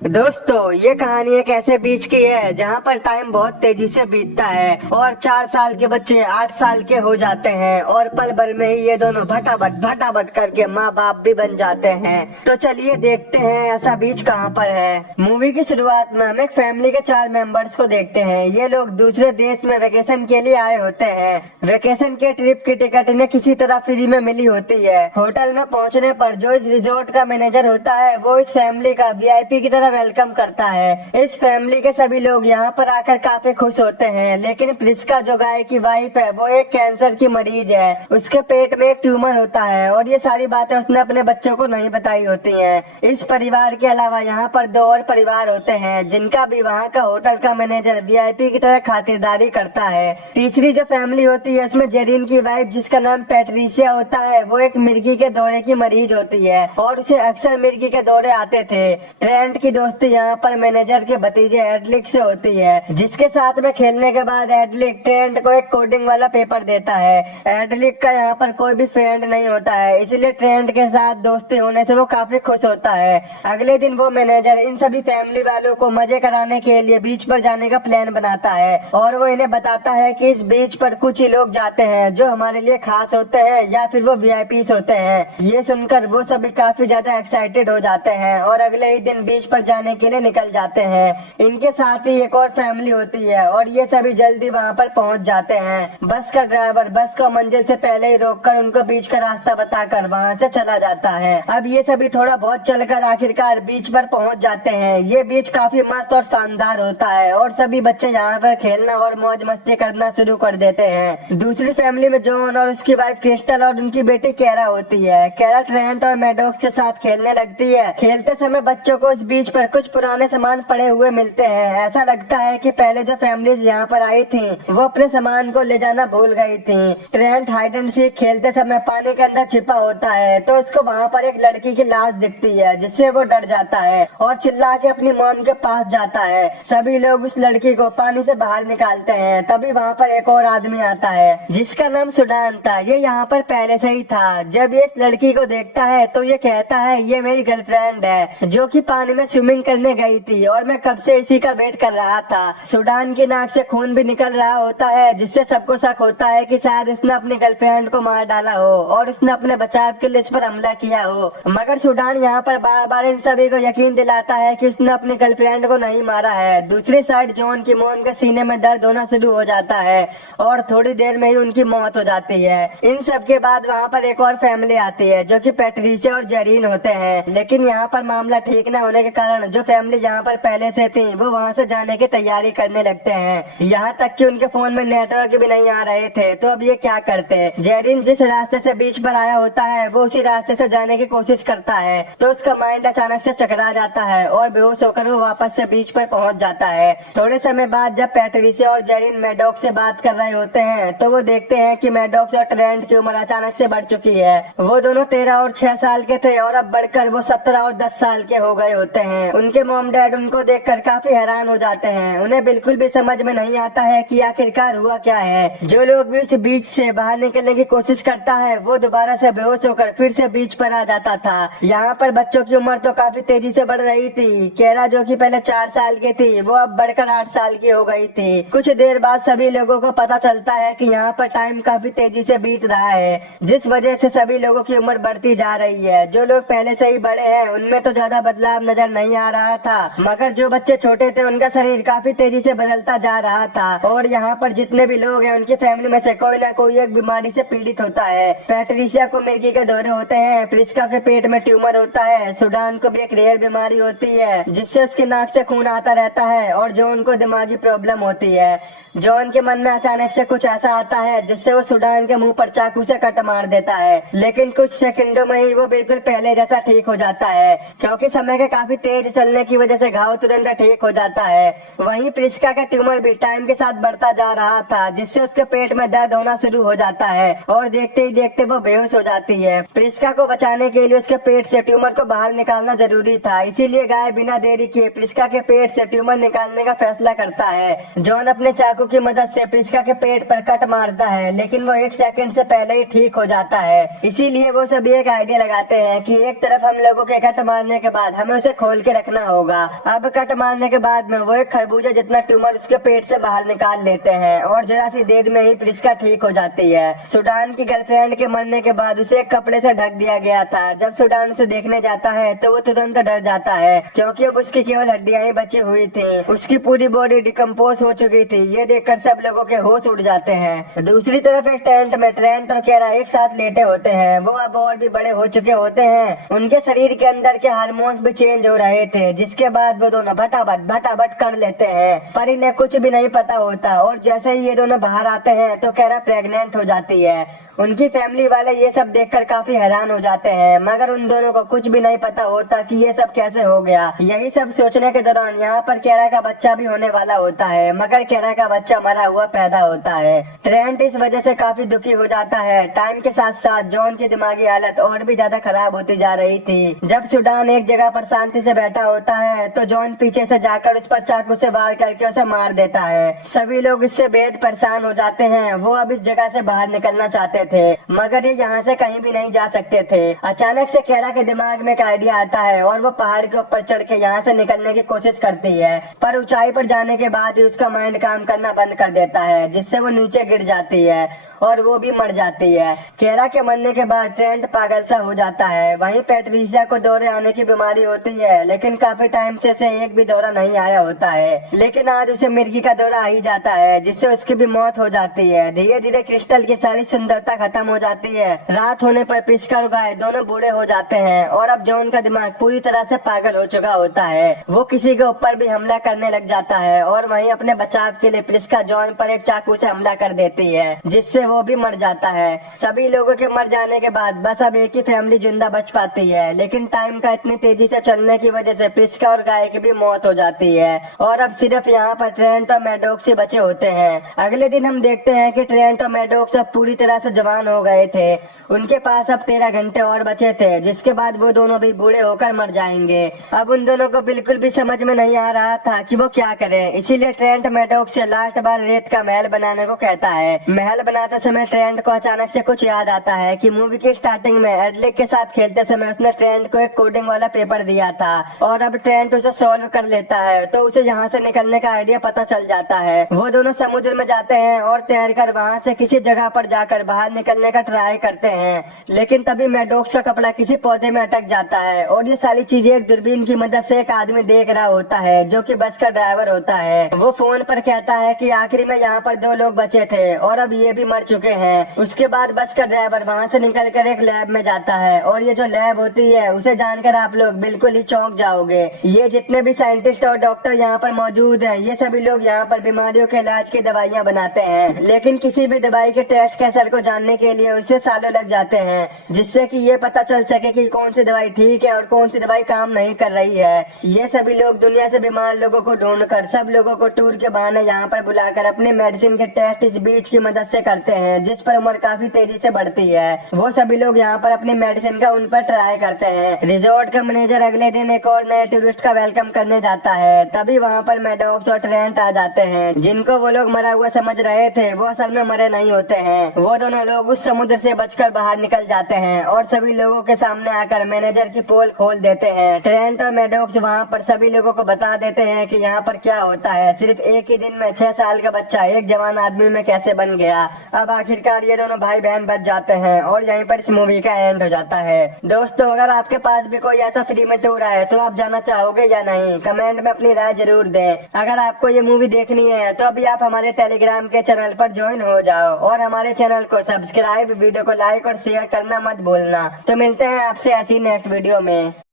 दोस्तों, ये कहानी एक ऐसे बीच की है जहाँ पर टाइम बहुत तेजी से बीतता है और 4 साल के बच्चे 8 साल के हो जाते हैं और पल भर में ही ये दोनों भटाभट करके माँ बाप भी बन जाते हैं। तो चलिए देखते हैं ऐसा बीच कहाँ पर है। मूवी की शुरुआत में हम एक फैमिली के 4 मेंबर्स को देखते हैं। ये लोग दूसरे देश में वेकेशन के लिए आए होते हैं। वेकेशन के ट्रिप की टिकट इन्हें किसी तरह फ्री में मिली होती है। होटल में पहुँचने पर जो इस रिजॉर्ट का मैनेजर होता है वो इस फैमिली का VIP की तरह वेलकम करता है। इस फैमिली के सभी लोग यहाँ पर आकर काफी खुश होते हैं, लेकिन प्रिस्का जो गाय की वाइफ है वो एक कैंसर की मरीज है। उसके पेट में एक ट्यूमर होता है और ये सारी बातें उसने अपने बच्चों को नहीं बताई होती हैं। इस परिवार के अलावा यहाँ पर 2 और परिवार होते हैं जिनका भी वहाँ का होटल का मैनेजर VIP की तरह खातिरदारी करता है। तीसरी जो फैमिली होती है उसमें जेरिन की वाइफ जिसका नाम पैट्रिसिया होता है वो एक मिर्गी के दौरे की मरीज होती है और उसे अक्सर मिर्गी के दौरे आते थे। ट्रेंट की दोस्ती यहाँ पर मैनेजर के भतीजे एडलिक से होती है, जिसके साथ में खेलने के बाद एडलिक ट्रेंट को एक कोडिंग वाला पेपर देता है। एडलिक का यहाँ पर कोई भी फ्रेंड नहीं होता है, इसलिए ट्रेंट के साथ दोस्ती होने से वो काफी खुश होता है। अगले दिन वो मैनेजर इन सभी फैमिली वालों को मजे कराने के लिए बीच पर जाने का प्लान बनाता है और वो इन्हें बताता है कि इस बीच पर कुछ ही लोग जाते हैं जो हमारे लिए खास होते हैं या फिर वो VIPs होते हैं। ये सुनकर वो सभी काफी ज्यादा एक्साइटेड हो जाते हैं और अगले ही दिन बीच पर जाने के लिए निकल जाते हैं। इनके साथ ही एक और फैमिली होती है और ये सभी जल्दी वहाँ पर पहुँच जाते हैं। बस का ड्राइवर बस को मंजिल से पहले ही रोककर उनको बीच का रास्ता बताकर वहाँ से चला जाता है। अब ये सभी थोड़ा बहुत चलकर आखिरकार बीच पर पहुँच जाते हैं। ये बीच काफी मस्त और शानदार होता है और सभी बच्चे यहाँ पर खेलना और मौज मस्ती करना शुरू कर देते हैं। दूसरी फैमिली में जॉन और उसकी वाइफ क्रिस्टल और उनकी बेटी कैरा होती है। कैरा ट्रेंट और मैडॉक्स के साथ खेलने लगती है। खेलते समय बच्चों को इस बीच पर कुछ पुराने सामान पड़े हुए मिलते हैं। ऐसा लगता है कि पहले जो फैमिलीज यहाँ पर आई थी वो अपने सामान को ले जाना भूल गई थी। ट्रेंट हाइड एंड सीक खेलते समय पानी के अंदर छिपा होता है तो उसको वहाँ पर एक लड़की की लाश दिखती है, जिससे वो डर जाता है और चिल्ला के अपनी मॉम के पास जाता है। सभी लोग उस लड़की को पानी से बाहर निकालते हैं। तभी वहाँ पर एक और आदमी आता है जिसका नाम सुडान था। ये यहाँ पर पहले से ही था। जब ये इस लड़की को देखता है तो ये कहता है ये मेरी गर्लफ्रेंड है जो कि पानी में स्विमिंग करने गई थी और मैं कब से इसी का वेट कर रहा था। सुडान की नाक से खून भी निकल रहा होता है, जिससे सबको शक होता है कि शायद उसने अपनी गर्लफ्रेंड को मार डाला हो और उसने अपने बचाव के लिए इस पर हमला किया हो। मगर सुडान यहाँ पर बार बार इन सभी को यकीन दिलाता है कि उसने अपनी गर्लफ्रेंड को नहीं मारा है। दूसरी साइड जॉन की मोम के सीने में दर्द होना शुरू हो जाता है और थोड़ी देर में ही उनकी मौत हो जाती है। इन सब के बाद वहाँ पर एक और फैमिली आती है जो कि पैट्रिसिया और जेरिन होते हैं, लेकिन यहाँ पर मामला ठीक न होने के कारण जो फैमिली यहाँ पर पहले से थी वो वहाँ से जाने की तैयारी करने लगते हैं। यहाँ तक कि उनके फोन में नेटवर्क भी नहीं आ रहे थे। तो अब ये क्या करते? जेरिन जिस रास्ते से बीच पर आया होता है वो उसी रास्ते से जाने की कोशिश करता है तो उसका माइंड अचानक से चकरा जाता है और बेहोश होकर वो वापस से बीच पर पहुँच जाता है। थोड़े समय बाद जब पैट्रिसिया और जेरिन मैडॉक्स से बात कर रहे होते हैं तो वो देखते हैं कि मैडॉक्स और ट्रेंट की उम्र अचानक से बढ़ चुकी है। वो दोनों 13 और 6 साल के थे और अब बढ़कर वो 17 और 10 साल के हो गए होते हैं। उनके मॉम डैड उनको देखकर काफी हैरान हो जाते हैं। उन्हें बिल्कुल भी समझ में नहीं आता है कि आखिरकार हुआ क्या है। जो लोग भी उस बीच से बाहर निकलने की कोशिश करता है वो दोबारा से बेहोश होकर फिर से बीच पर आ जाता था। यहाँ पर बच्चों की उम्र तो काफी तेजी से बढ़ रही थी। कैरा जो कि पहले 4 साल की थी वो अब बढ़कर 8 साल की हो गई थी। कुछ देर बाद सभी लोगों को पता चलता है कि यहाँ पर टाइम काफी तेजी से बीत रहा है, जिस वजह से सभी लोगों की उम्र बढ़ती जा रही है। जो लोग पहले से ही बड़े हैं उनमें तो ज्यादा बदलाव नजर नहीं आ रहा था, मगर जो बच्चे छोटे थे उनका शरीर काफी तेजी से बदलता जा रहा था। और यहाँ पर जितने भी लोग हैं उनकी फैमिली में से कोई ना कोई एक बीमारी से पीड़ित होता है। पैट्रिसिया को मिर्गी के दौरे होते हैं, प्रिस्का के पेट में ट्यूमर होता है, सुडान को भी एक रेयर बीमारी होती है जिससे उसकी नाक से खून आता रहता है और जॉन को दिमागी प्रॉब्लम होती है। जॉन के मन में अचानक से कुछ ऐसा आता है जिससे वो सुडान के मुंह पर चाकू से कट मार देता है, लेकिन कुछ सेकंडों में ही वो बिल्कुल पहले जैसा ठीक हो जाता है क्योंकि समय के काफी तेज चलने की वजह से घाव तुरंत ठीक हो जाता है। वहीं प्रिस्का का ट्यूमर भी टाइम के साथ बढ़ता जा रहा था, जिससे उसके पेट में दर्द होना शुरू हो जाता है और देखते ही देखते वो बेहोश हो जाती है। प्रिस्का को बचाने के लिए उसके पेट से ट्यूमर को बाहर निकालना जरूरी था, इसीलिए गाय बिना देरी किए प्रिस्का के पेट से ट्यूमर निकालने का फैसला करता है। जॉन अपने चाकू चाकू की मदद से प्रिस्का के पेट पर कट मारता है, लेकिन वो 1 सेकंड से पहले ही ठीक हो जाता है। इसीलिए वो सभी एक आइडिया लगाते हैं कि एक तरफ हम लोगों के कट मारने के बाद हमें उसे खोल के रखना होगा। अब कट मारने के बाद में वो एक खरबूजा जितना ट्यूमर उसके पेट से बाहर निकाल लेते हैं और जरा सी देर में ही प्रिस्का ठीक हो जाती है। सुडान की गर्लफ्रेंड के मरने के बाद उसे एक कपड़े से ढक दिया गया था। जब सुडान उसे देखने जाता है तो वो तुरंत डर जाता है, क्योंकि अब उसकी केवल हड्डियां ही बची हुई थी। उसकी पूरी बॉडी डिकम्पोज हो चुकी थी। ये देखकर सब लोगों के होश उड़ जाते हैं। दूसरी तरफ एक टेंट में ट्रेंट और केरा एक साथ लेटे होते हैं। वो अब और भी बड़े हो चुके होते हैं। उनके शरीर के अंदर के हार्मोन्स भी चेंज हो रहे थे, जिसके बाद वो दोनों भटाभट कर लेते हैं। पर इन्हें कुछ भी नहीं पता होता और जैसे ही ये दोनों बाहर आते हैं तो केरा प्रेग्नेंट हो जाती है। उनकी फैमिली वाले ये सब देखकर काफी हैरान हो जाते हैं, मगर उन दोनों को कुछ भी नहीं पता होता कि ये सब कैसे हो गया। यही सब सोचने के दौरान यहाँ पर केरा का बच्चा भी होने वाला होता है, मगर केरा का बच्चा मरा हुआ पैदा होता है। ट्रेंट इस वजह से काफी दुखी हो जाता है। टाइम के साथ साथ जॉन की दिमागी हालत और भी ज्यादा खराब होती जा रही थी। जब सुडान एक जगह पर शांति से बैठा होता है तो जॉन पीछे से जाकर उस पर चाकू से वार करके उसे मार देता है। सभी लोग इससे बेहद परेशान हो जाते हैं। वो अब इस जगह से बाहर निकलना चाहते थे, मगर ये यहाँ से कहीं भी नहीं जा सकते थे। अचानक से केरा के दिमाग में एक आइडिया आता है और वो पहाड़ के ऊपर चढ़ के यहाँ से निकलने की कोशिश करती है, पर ऊंचाई पर जाने के बाद ही उसका माइंड काम करना बंद कर देता है, जिससे वो नीचे गिर जाती है और वो भी मर जाती है। केरा के मरने के बाद ट्रेंट पागल सा हो जाता है। वहीं पैट्रिसिया को दौरे आने की बीमारी होती है, लेकिन काफी टाइम से उसे एक भी दौरा नहीं आया होता है। लेकिन आज उसे मिर्गी का दौरा आ ही जाता है, जिससे उसकी भी मौत हो जाती है। धीरे धीरे क्रिस्टल की सारी सुंदरता खत्म हो जाती है। रात होने पर प्रिस्का और गाय दोनों बूढ़े हो जाते हैं और अब जॉन का दिमाग पूरी तरह से पागल हो चुका होता है। वो किसी के ऊपर भी हमला करने लग जाता है और वहीं अपने बचाव के लिए प्रिस्का जॉन पर एक चाकू से हमला कर देती है, जिससे वो भी मर जाता है। सभी लोगों के मर जाने के बाद बस अब एक ही फैमिली जिंदा बच पाती है, लेकिन टाइम का इतनी तेजी से चलने की वजह से प्रिस्का और गाय की भी मौत हो जाती है और अब सिर्फ यहाँ पर ट्रेंट और मैडॉक्स ही बचे होते हैं। अगले दिन हम देखते हैं कि ट्रेंट और मैडॉक्स अब पूरी तरह से जवान हो गए थे। उनके पास अब 13 घंटे और बचे थे, जिसके बाद वो दोनों भी बूढ़े होकर मर जाएंगे। अब उन दोनों को बिल्कुल भी समझ में नहीं आ रहा था कि वो क्या करें, इसीलिए ट्रेंट मैडॉक्स से लास्ट बार रेत का महल बनाने को कहता है। महल बनाते समय ट्रेंट को अचानक से कुछ याद आता है कि मूवी की स्टार्टिंग में एडलिक के साथ खेलते समय उसने ट्रेंट को एक कोडिंग वाला पेपर दिया था और अब ट्रेंट उसे सॉल्व कर लेता है, तो उसे यहाँ से निकलने का आइडिया पता चल जाता है। वो दोनों समुद्र में जाते हैं और तैरकर वहाँ से किसी जगह पर जाकर बाहर निकलने का ट्राई करते हैं, लेकिन तभी मैडॉक्स का कपड़ा किसी पौधे में अटक जाता है और ये सारी चीजें एक दूरबीन की मदद से एक आदमी देख रहा होता है, जो कि बस का ड्राइवर होता है। वो फोन पर कहता है कि आखिरी में यहाँ पर 2 लोग बचे थे और अब ये भी मर चुके हैं। उसके बाद बस का ड्राइवर वहाँ से निकलकर एक लैब में जाता है और ये जो लैब होती है उसे जानकर आप लोग बिल्कुल ही चौंक जाओगे। ये जितने भी साइंटिस्ट और डॉक्टर यहाँ पर मौजूद हैं, ये सभी लोग यहाँ पर बीमारियों के इलाज की दवाइयाँ बनाते हैं, लेकिन किसी भी दवाई के टेस्ट के असर को जानने के लिए उसे सालों लग जाते हैं, जिससे कि ये पता चल सके कि कौन सी दवाई ठीक है और कौन सी दवाई काम नहीं कर रही है। ये सभी लोग दुनिया से बीमार लोगों को ढूंढकर सब लोगों को टूर के बहाने यहाँ पर बुलाकर अपने मेडिसिन के टेस्ट इस बीज की मदद से करते हैं, जिस पर उम्र काफी तेजी से बढ़ती है। वो सभी लोग यहाँ पर अपनी मेडिसिन का उन पर ट्राई करते हैं। रिजॉर्ट का मैनेजर अगले दिन एक और नए टूरिस्ट का वेलकम करने जाता है, तभी वहाँ पर मैडॉक्स और ट्रेंट आ जाते हैं, जिनको वो लोग मरा हुआ समझ रहे थे, वो असल में मरे नहीं होते हैं। वो दोनों लोग उस समुद्र से बचकर बाहर निकल जाते हैं और सभी लोगों के सामने आकर मैनेजर की पोल खोल देते हैं। ट्रेंट और मैडॉक्स वहाँ पर सभी लोगों को बता देते हैं कि यहाँ पर क्या होता है। सिर्फ एक ही दिन में 6 साल का बच्चा एक जवान आदमी में कैसे बन गया। अब आखिरकार ये दोनों भाई बहन बच जाते हैं और यहीं पर इस मूवी का एंड हो जाता है। दोस्तों, अगर आपके पास भी कोई ऐसा फ्री में टूर है तो आप जाना चाहोगे या नहीं, कमेंट में अपनी राय जरूर दें। अगर आपको ये मूवी देखनी है तो अभी आप हमारे टेलीग्राम के चैनल पर ज्वाइन हो जाओ और हमारे चैनल को सब्सक्राइब, वीडियो को लाइक और शेयर करना मत भूलना। तो मिलते हैं आपसे ऐसी नेक्स्ट वीडियो में।